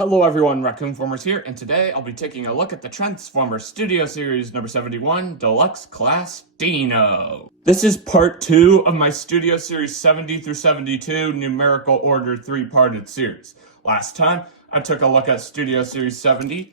Hello everyone, Raccoon-Formers here, and today I'll be taking a look at the Transformers Studio Series number 71, Deluxe Class Dino. This is part 2 of my Studio Series 70 through 72 numerical order 3-parted series. Last time, I took a look at Studio Series 70,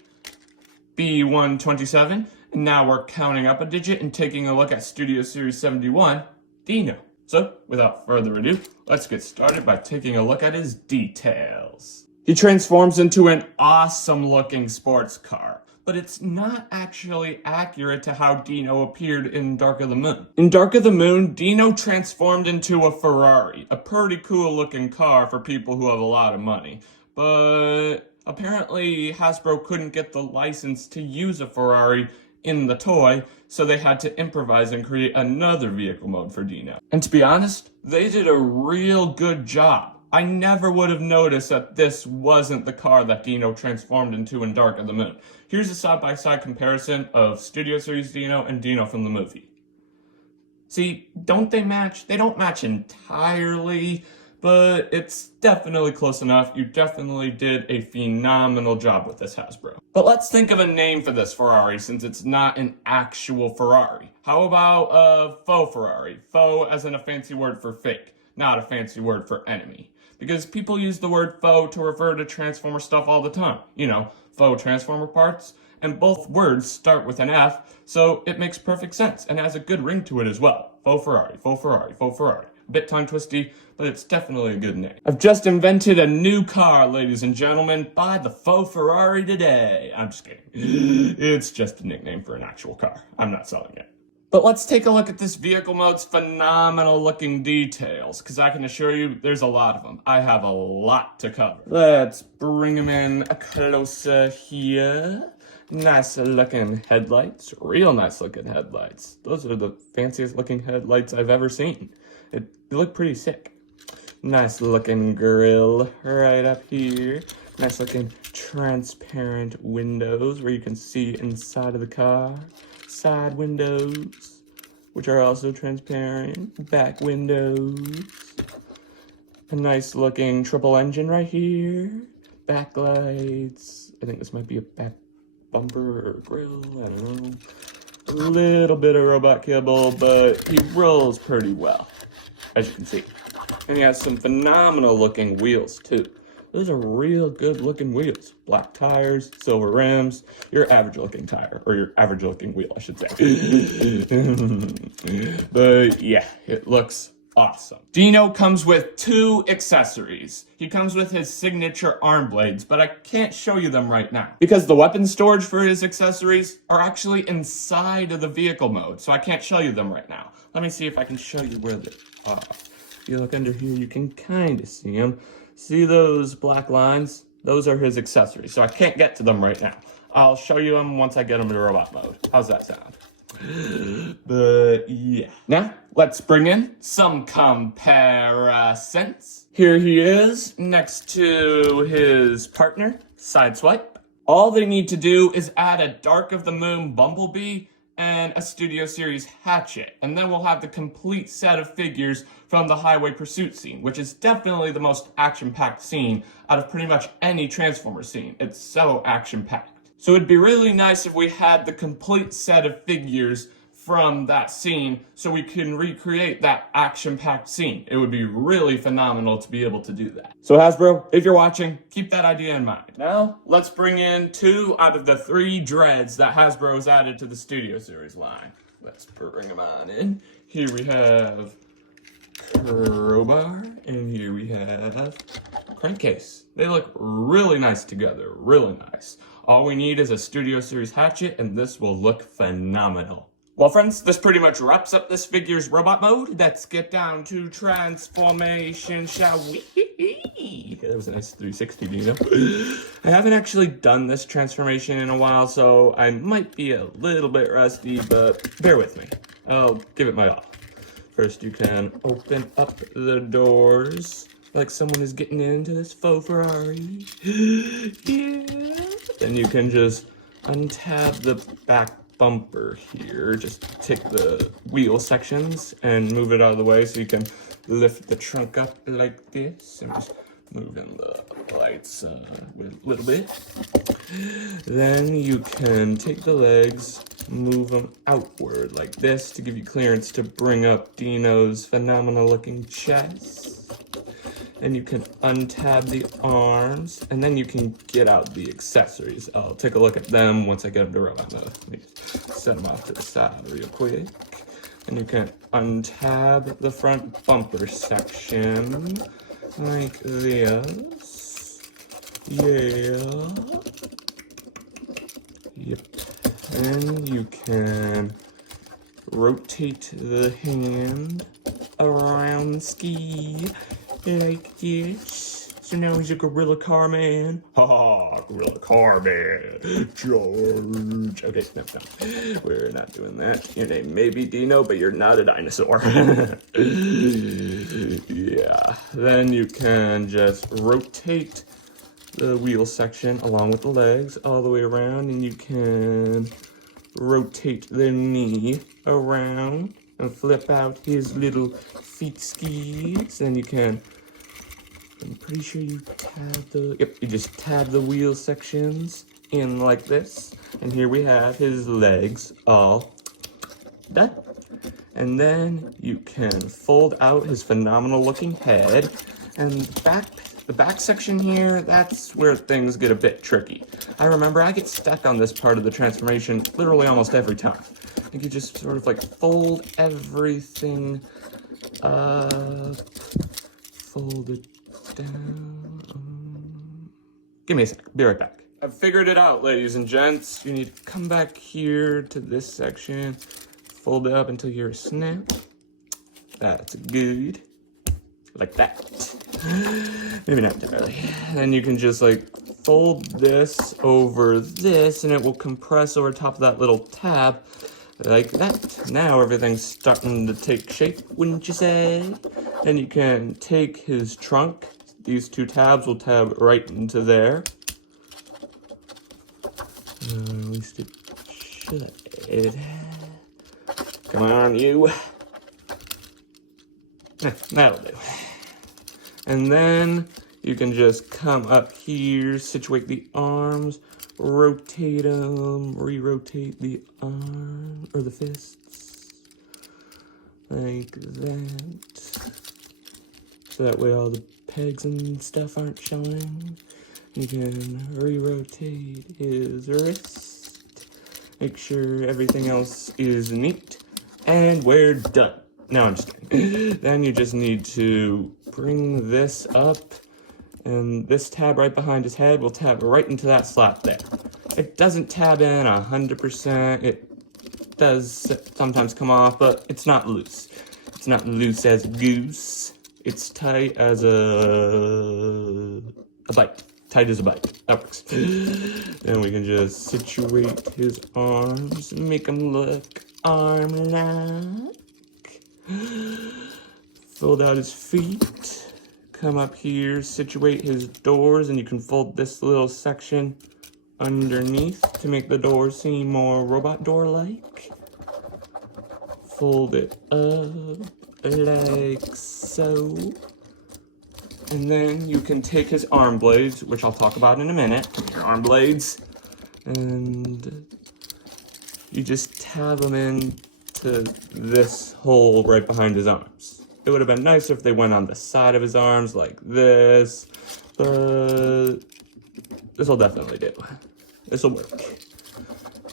B127, and now we're counting up a digit and taking a look at Studio Series 71, Dino. So, without further ado, let's get started by taking a look at his details. He transforms into an awesome-looking sports car, but it's not actually accurate to how Dino appeared in Dark of the Moon. In Dark of the Moon, Dino transformed into a Ferrari, a pretty cool-looking car for people who have a lot of money. But apparently Hasbro couldn't get the license to use a Ferrari in the toy, so they had to improvise and create another vehicle mode for Dino. And to be honest, they did a real good job. I never would have noticed that this wasn't the car that Dino transformed into in Dark of the Moon. Here's a side-by-side comparison of Studio Series Dino and Dino from the movie. See, don't they match? They don't match entirely, but it's definitely close enough. You definitely did a phenomenal job with this, Hasbro. But let's think of a name for this Ferrari since it's not an actual Ferrari. How about a faux Ferrari? Faux as in a fancy word for fake, not a fancy word for enemy. Because people use the word faux to refer to Transformer stuff all the time. You know, faux Transformer parts. And both words start with an F, so it makes perfect sense and has a good ring to it as well. Faux Ferrari, faux Ferrari, faux Ferrari. A bit tongue twisty, but it's definitely a good name. I've just invented a new car, ladies and gentlemen. Buy the faux Ferrari today. I'm just kidding. It's just a nickname for an actual car. I'm not selling it. But let's take a look at this vehicle mode's phenomenal looking details, because I can assure you there's a lot of them. I have a lot to cover. Let's bring them in closer here. Nice looking headlights, real nice looking headlights. Those are the fanciest looking headlights I've ever seen. They look pretty sick. Nice looking grille right up here. Nice looking transparent windows where you can see inside of the car. Side windows, which are also transparent, back windows, a nice looking triple engine right here, backlights, I think this might be a back bumper or grill, I don't know, a little bit of robot kibble, but he rolls pretty well, as you can see, and he has some phenomenal looking wheels too. Those are real good looking wheels. Black tires, silver rims, your average looking tire, or your average looking wheel, I should say. But yeah, it looks awesome. Dino comes with 2 accessories. He comes with his signature arm blades, but I can't show you them right now because the weapon storage for his accessories are actually inside of the vehicle mode, so I can't show you them right now. Let me see if I can show you where they are. If you look under here, you can kind of see them. See those black lines? Those are his accessories, so I can't get to them right now. I'll show you them once I get them to robot mode. How's that sound? But yeah. Now, let's bring in some comparisons. Here he is, next to his partner, Sideswipe. All they need to do is add a Dark of the Moon Bumblebee and a Studio Series Hatchet, and then we'll have the complete set of figures from the highway pursuit scene, which is definitely the most action-packed scene out of pretty much any Transformers scene. It's so action-packed. So it'd be really nice if we had the complete set of figures from that scene so we can recreate that action-packed scene. It would be really phenomenal to be able to do that. So Hasbro, if you're watching, keep that idea in mind. Now, let's bring in 2 out of the 3 dreads that Hasbro has added to the Studio Series line. Let's bring them on in. Here we have Crowbar, and here we have Crankcase. They look really nice together, really nice. All we need is a Studio Series Hatchet, and this will look phenomenal. Well, friends, this pretty much wraps up this figure's robot mode. Let's get down to transformation, shall we? That was a nice 360, Dino. I haven't actually done this transformation in a while, so I might be a little bit rusty, but bear with me. I'll give it my all. First, you can open up the doors like someone is getting into this faux Ferrari. Yeah. Then you can just untab the back bumper here. Just take the wheel sections and move it out of the way so you can lift the trunk up like this and just moving the lights a little bit. Then you can take the legs, move them outward like this to give you clearance to bring up Dino's phenomenal looking chest. And you can untab the arms, and then you can get out the accessories. I'll take a look at them once I get them to robot mode. Let me set them off to the side real quick. And you can untab the front bumper section like this. Yeah. Yep. And you can rotate the hand around the ski like this. So now he's a gorilla car man. Ha, gorilla car man. George. Okay, no. We're not doing that. Your name may be Dino, but you're not a dinosaur. Yeah. Then you can just rotate the wheel section along with the legs all the way around, and you can rotate the knee around and flip out his little feet skis. Then you can, I'm pretty sure you you just tab the wheel sections in like this. And here we have his legs all done. And then you can fold out his phenomenal looking head. And the back section here, that's where things get a bit tricky. I remember I get stuck on this part of the transformation literally almost every time. I think you just sort of like fold everything up, fold it down. Give me a sec, be right back. I've figured it out, ladies and gents. You need to come back here to this section, fold it up until you're a snap. That's good. Like that. Maybe not entirely. Then you can just like fold this over this, and it will compress over top of that little tab like that. Now everything's starting to take shape, wouldn't you say? Then you can take his trunk. These two tabs will tab right into there. At least it should. Come on, you. That'll do. And then you can just come up here, situate the arms, rotate them, re-rotate the arm, or the fists, like that. So that way all the pegs and stuff aren't showing. You can re-rotate his wrist, make sure everything else is neat, and we're done. No, I'm just kidding. Then you just need to bring this up, and this tab right behind his head will tab right into that slot there. It doesn't tab in 100%. It does sometimes come off, but it's not loose. It's not loose as a goose. It's tight as a bite. Tight as a bite. That works. Then we can just situate his arms and make them look arm-like. Fold out his feet, come up here, situate his doors, and you can fold this little section underneath to make the doors seem more robot door-like. Fold it up like so. And then you can take his arm blades, which I'll talk about in a minute. Your arm blades. And you just tab them in to this hole right behind his arms. It would have been nicer if they went on the side of his arms like this, but this will definitely do. This will work.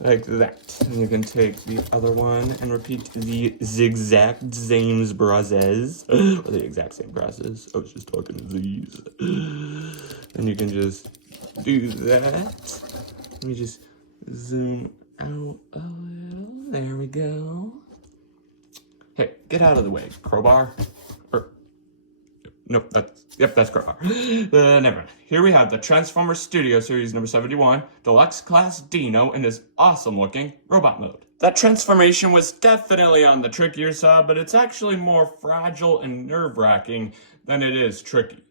Like that. And you can take the other one and repeat the exact same process. Or the exact same process. I was just talking to these. And you can just do that. Let me just zoom out a little. There we go. Hey, get out of the way, crowbar. Nope, that's crowbar. Never mind. Here we have the Transformers Studio Series number 71, Deluxe Class Dino in his awesome looking robot mode. That transformation was definitely on the trickier side, but it's actually more fragile and nerve-wracking than it is tricky.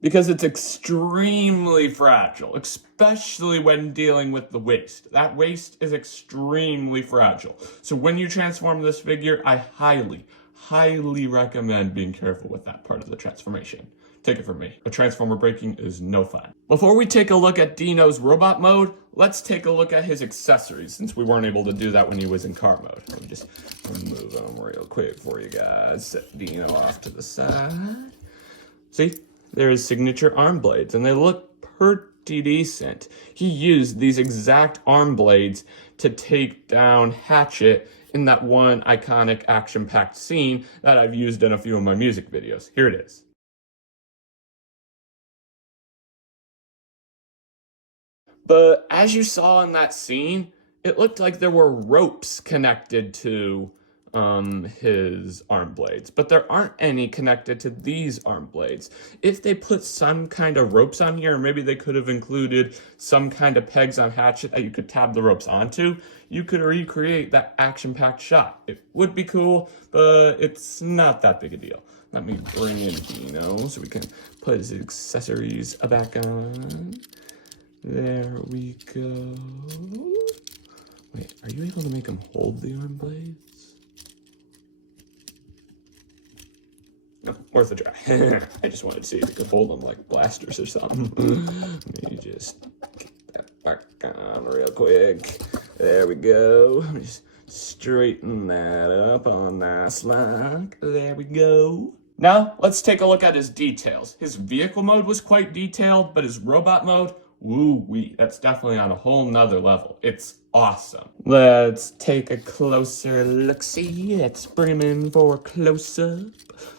Because it's extremely fragile, especially when dealing with the waist. That waist is extremely fragile. So when you transform this figure, I highly highly recommend being careful with that part of the transformation. Take it from me, a Transformer breaking is no fun. Before we take a look at Dino's robot mode, let's take a look at his accessories, since we weren't able to do that when he was in car mode. Let me just remove them real quick for you guys. Set Dino off to the side. See, there's signature arm blades, and they look pretty decent. He used these exact arm blades to take down Hatchet in that one iconic action-packed scene that I've used in a few of my music videos. Here it is. But as you saw in that scene, it looked like there were ropes connected to his arm blades, but there aren't any connected to these arm blades. If they put some kind of ropes on here, or maybe they could have included some kind of pegs on Hatchet that you could tab the ropes onto, you could recreate that action-packed shot. It would be cool, but it's not that big a deal. Let me bring in Dino so we can put his accessories back on. There we go. Wait, are you able to make him hold the arm blades? No, worth a try. I just wanted to see if you could hold them like blasters or something. Let me just get that back on real quick. There we go. Let me just straighten that up on nice like. There we go. Now, let's take a look at his details. His vehicle mode was quite detailed, but his robot mode, woo-wee, that's definitely on a whole nother level. It's awesome. Let's take a closer look-see. Let's bring him in for a close-up.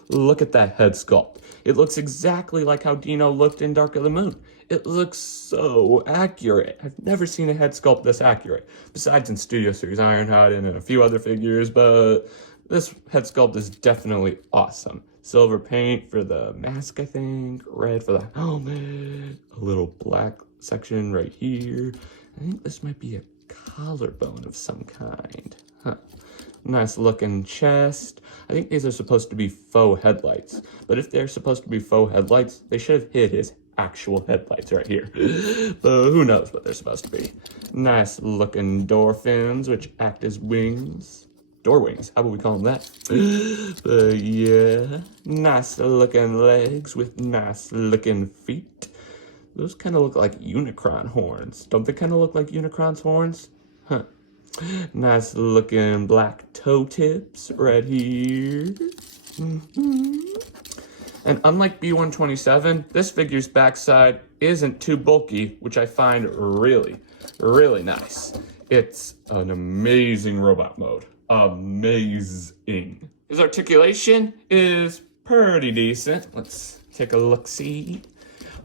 Look at that head sculpt. It looks exactly like how Dino looked in Dark of the Moon. It looks so accurate. I've never seen a head sculpt this accurate, besides in Studio Series Ironhide and in a few other figures, but this head sculpt is definitely awesome. Silver paint for the mask, I think. Red for the helmet. A little black section right here. I think this might be a collarbone of some kind. Huh. Nice looking chest. I think these are supposed to be faux headlights. But if they're supposed to be faux headlights, they should have hid his actual headlights right here. But who knows what they're supposed to be. Nice looking door fins, which act as wings. Door wings, how about we call them that? But yeah, nice looking legs with nice looking feet. Those kind of look like Unicron horns. Don't they kind of look like Unicron's horns? Huh. Nice looking black toe tips right here. And unlike B127, this figure's backside isn't too bulky, which I find really, really nice. It's an amazing robot mode. Amazing. His articulation is pretty decent. Let's take a look-see.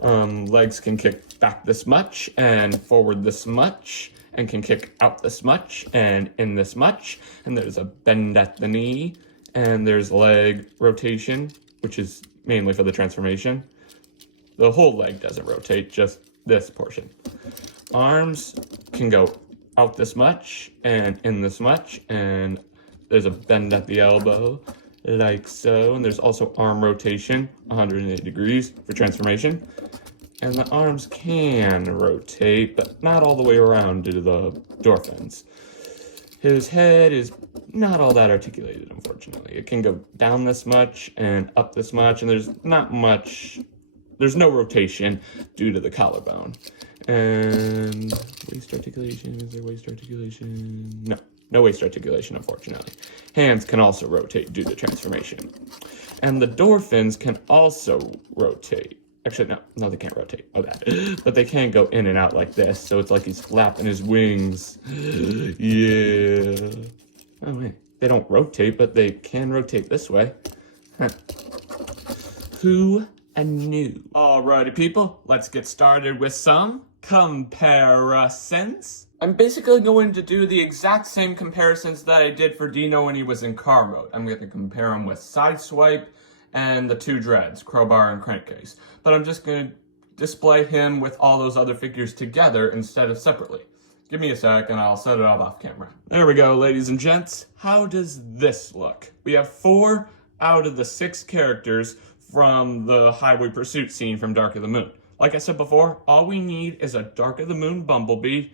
Legs can kick back this much and forward this much, and can kick out this much and in this much. And there's a bend at the knee, and there's leg rotation, which is mainly for the transformation. The whole leg doesn't rotate, just this portion. Arms can go out this much and in this much, and there's a bend at the elbow like so, and there's also arm rotation 180 degrees for transformation, and the arms can rotate but not all the way around due to the door fins. His head is not all that articulated, unfortunately. It can go down this much and up this much, and there's no rotation due to the collarbone. And waist articulation, is there waist articulation? No, no waist articulation, unfortunately. Hands can also rotate due to transformation. And the door fins can also rotate. Actually, no, they can't rotate. Oh, that. But they can go in and out like this, so it's like he's flapping his wings. Yeah. Oh, wait. They don't rotate, but they can rotate this way. Huh. Who knew? Alrighty, people. Let's get started with some comparisons. I'm basically going to do the exact same comparisons that I did for Dino when he was in car mode. I'm going to compare him with Sideswipe and the two dreads, Crowbar and Crankcase. But I'm just going to display him with all those other figures together instead of separately. Give me a sec and I'll set it up off camera. There we go, ladies and gents. How does this look? We have 4 out of the 6 characters from the Highway Pursuit scene from Dark of the Moon. Like I said before, all we need is a Dark of the Moon Bumblebee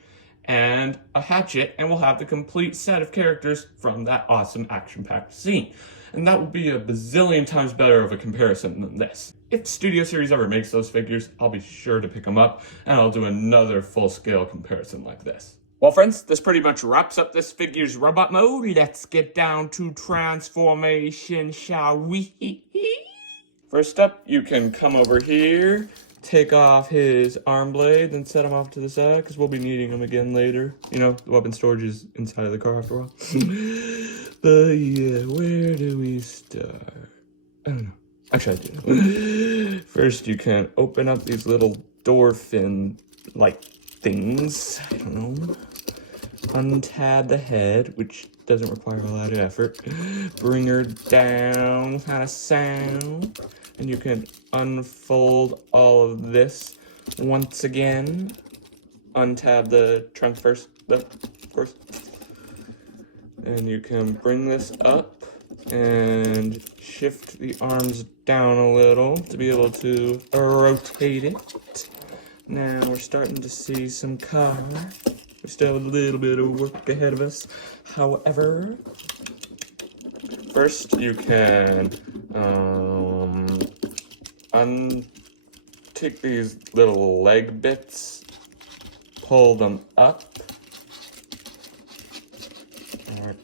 and a hatchet, and we'll have the complete set of characters from that awesome action-packed scene. And that will be a bazillion times better of a comparison than this. If Studio Series ever makes those figures, I'll be sure to pick them up, and I'll do another full-scale comparison like this. Well, friends, this pretty much wraps up this figure's robot mode. Let's get down to transformation, shall we? First up, you can come over here, take off his arm blade, then set him off to the side, because we'll be needing them again later. You know, the weapon storage is inside of the car after a while. But yeah, where do we start? I don't know. Actually, I do know. First, you can open up these little door fin-like things. I don't know. Untab the head, which doesn't require a lot of effort. Bring her down without a sound. And you can unfold all of this once again. Untab the trunk first, though, of course. And you can bring this up and shift the arms down a little to be able to rotate it. Now we're starting to see some car. We still have a little bit of work ahead of us. However, first you can take these little leg bits, pull them up.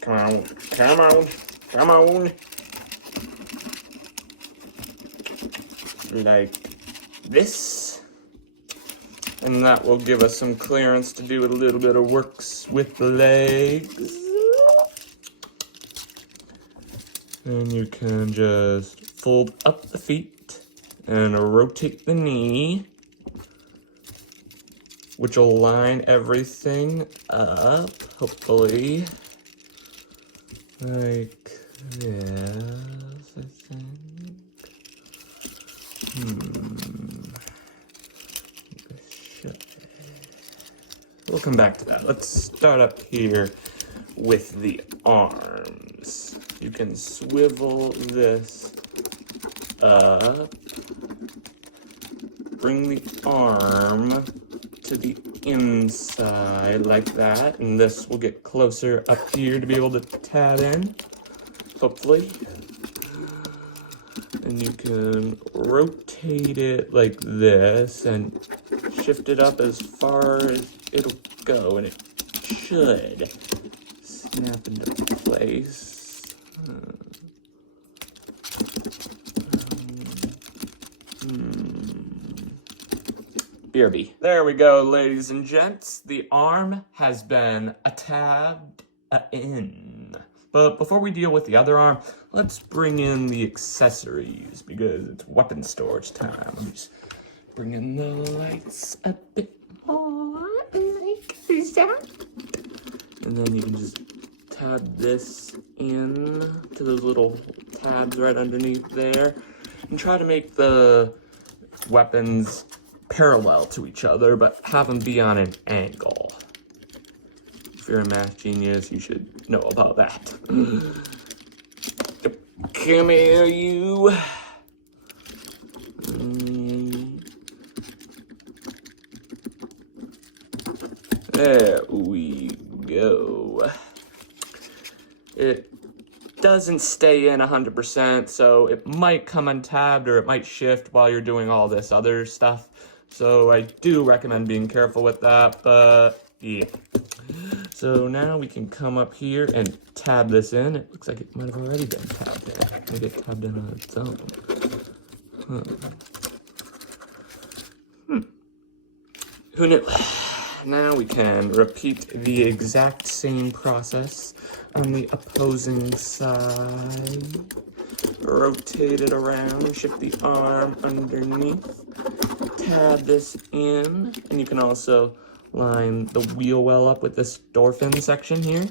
Come on, come on, come on. Like this. And that will give us some clearance to do a little bit of works with the legs. And you can just fold up the feet and rotate the knee, which will line everything up, hopefully. Like this, I think. We'll come back to that. Let's start up here with the arms. You can swivel this up, bring the arm to the inside like that, and this will get closer up here to be able to tab in, hopefully. And you can rotate it like this and shift it up as far as it'll go, and it should snap into place. BRB. There we go, ladies and gents. The arm has been tabbed in. But before we deal with the other arm, let's bring in the accessories, because it's weapon storage time. I'm just bringing the lights a bit more, like that. And then you can just tab this in to those little tabs right underneath there, and try to make the weapons parallel to each other, but have them be on an angle. If you're a math genius, you should know about that. Come here, you. There we go. It doesn't stay in 100%, so it might come untabbed or it might shift while you're doing all this other stuff. So I do recommend being careful with that, but yeah. So now we can come up here and tab this in. It looks like it might have already been tabbed in. Maybe it tabbed in on its own. Who knew? Now we can repeat the exact same process on the opposing side. Rotate it around, shift the arm underneath, tab this in, and you can also line the wheel well up with this door fin section here.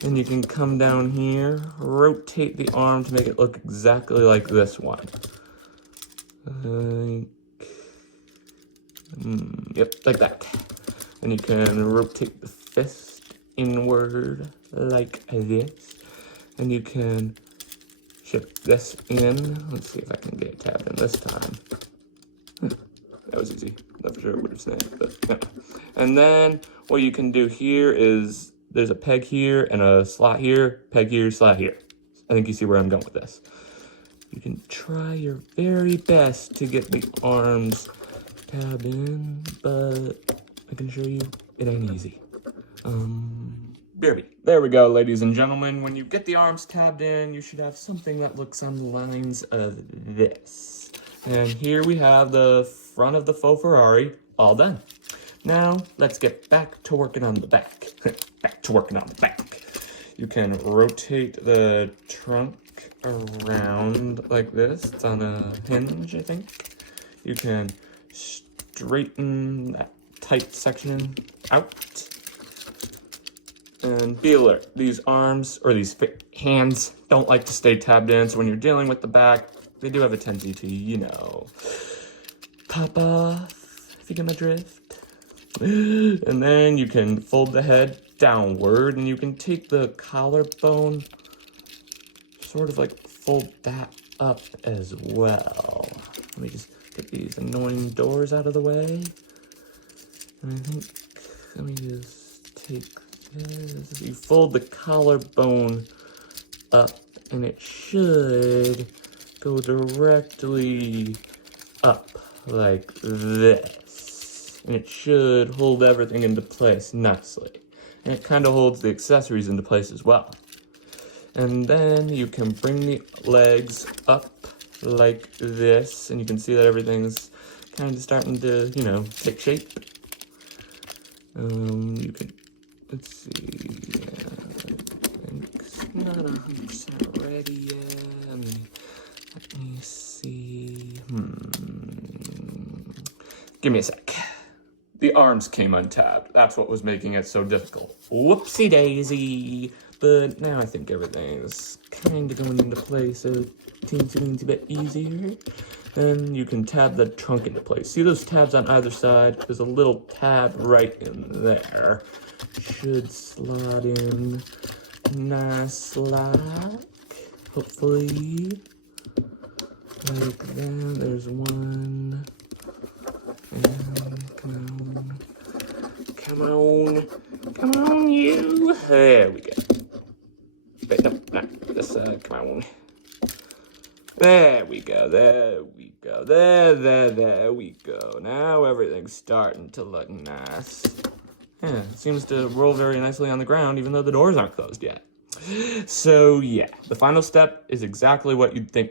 Then you can come down here, rotate the arm to make it look exactly like this one. Yep, like that. And you can rotate the fist inward like this. And you can shift this in. Let's see if I can get it tabbed in this time. That was easy. Never sure what it's saying, but no. And then what you can do here is there's a peg here and a slot here, peg here, slot here. I think you see where I'm going with this. You can try your very best to get the arms tabbed in, but I can assure you it ain't easy. BRB. There we go, ladies and gentlemen. When you get the arms tabbed in, you should have something that looks on the lines of this. And here we have the front of the faux Ferrari all done. Now, let's get back to working on the back. Back to working on the back. You can rotate the trunk around like this. It's on a hinge, I think. You can straighten that tight section out. And be alert, these arms, or these hands, don't like to stay tabbed in, so when you're dealing with the back, they do have a tendency to, you know, pop off, if you get my drift. And then you can fold the head downward, and you can take the collarbone, sort of like fold that up as well. Let me just get these annoying doors out of the way. And I think, let me just take this. You fold the collarbone up, and it should go directly up like this. And it should hold everything into place nicely. And it kind of holds the accessories into place as well. And then you can bring the legs up like this, and you can see that everything's kind of starting to, you know, take shape. You can, let's see, I think it's not 100% ready yet. Let me see, give me a sec. The arms came untabbed. That's what was making it so difficult. Whoopsie daisy. But now I think everything's kind of going into place a teensy bit easier. Then you can tab the trunk into place. See those tabs on either side? There's a little tab right in there. Should slot in nice like, hopefully. Like that. There's one. And come on, you. There we go. Wait, no, this side, come on. There we go, there we go. Now everything's starting to look nice. Yeah, it seems to roll very nicely on the ground, even though the doors aren't closed yet. So yeah, the final step is exactly what you'd think.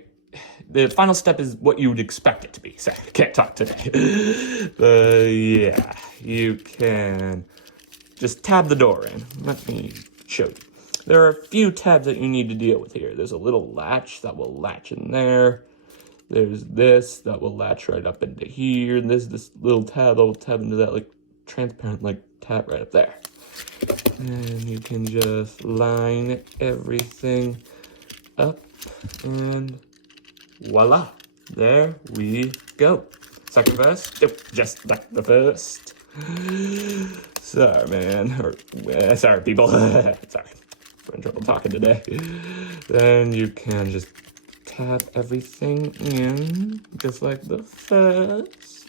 The final step is what you would expect it to be. Sorry, I can't talk today. But yeah, you can just tab the door in. Let me show you. There are a few tabs that you need to deal with here. There's a little latch that will latch in there. There's this that will latch right up into here. And there's this little tab that will tab into that like transparent like tab right up there. And you can just line everything up and voila, there we go. Second verse, just like the first. Sorry, man, or sorry, people. Sorry, we're in trouble talking today. Then you can just tab everything in, just like the first.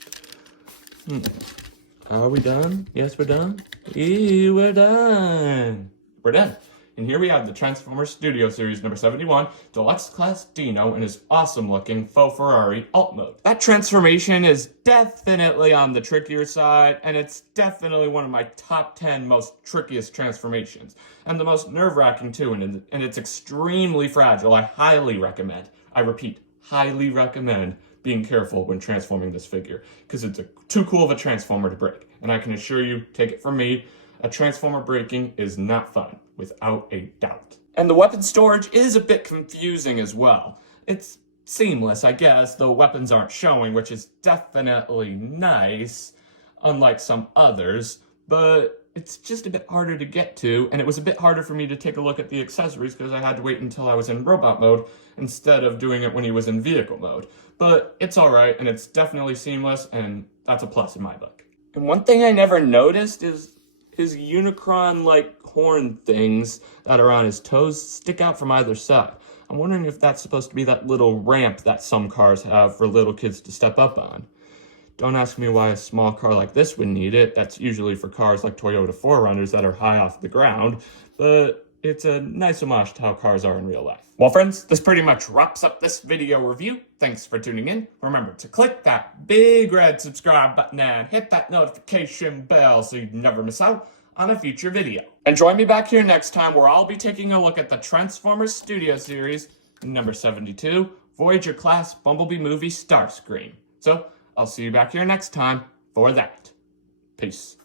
Are we done? Yes, we're done. We're done. We're done. And here we have the Transformers Studio Series number 71, Deluxe Class Dino in his awesome looking faux Ferrari alt mode. That transformation is definitely on the trickier side, and it's definitely one of my top 10 most trickiest transformations. And the most nerve-wracking too, and it's extremely fragile. I highly recommend, I repeat, highly recommend being careful when transforming this figure, because it's too cool of a transformer to break. And I can assure you, take it from me, a transformer breaking is not fun, without a doubt. And the weapon storage is a bit confusing as well. It's seamless, I guess, though weapons aren't showing, which is definitely nice, unlike some others, but it's just a bit harder to get to, and it was a bit harder for me to take a look at the accessories because I had to wait until I was in robot mode instead of doing it when he was in vehicle mode. But it's alright, and it's definitely seamless, and that's a plus in my book. And one thing I never noticed is his Unicron-like horn things that are on his toes stick out from either side. I'm wondering if that's supposed to be that little ramp that some cars have for little kids to step up on. Don't ask me why a small car like this would need it. That's usually for cars like Toyota 4Runners that are high off the ground, but it's a nice homage to how cars are in real life. Well, friends, this pretty much wraps up this video review. Thanks for tuning in. Remember to click that big red subscribe button and hit that notification bell so you never miss out on a future video. And join me back here next time where I'll be taking a look at the Transformers Studio Series number 72, Voyager Class Bumblebee Movie Starscream. So, I'll see you back here next time for that. Peace.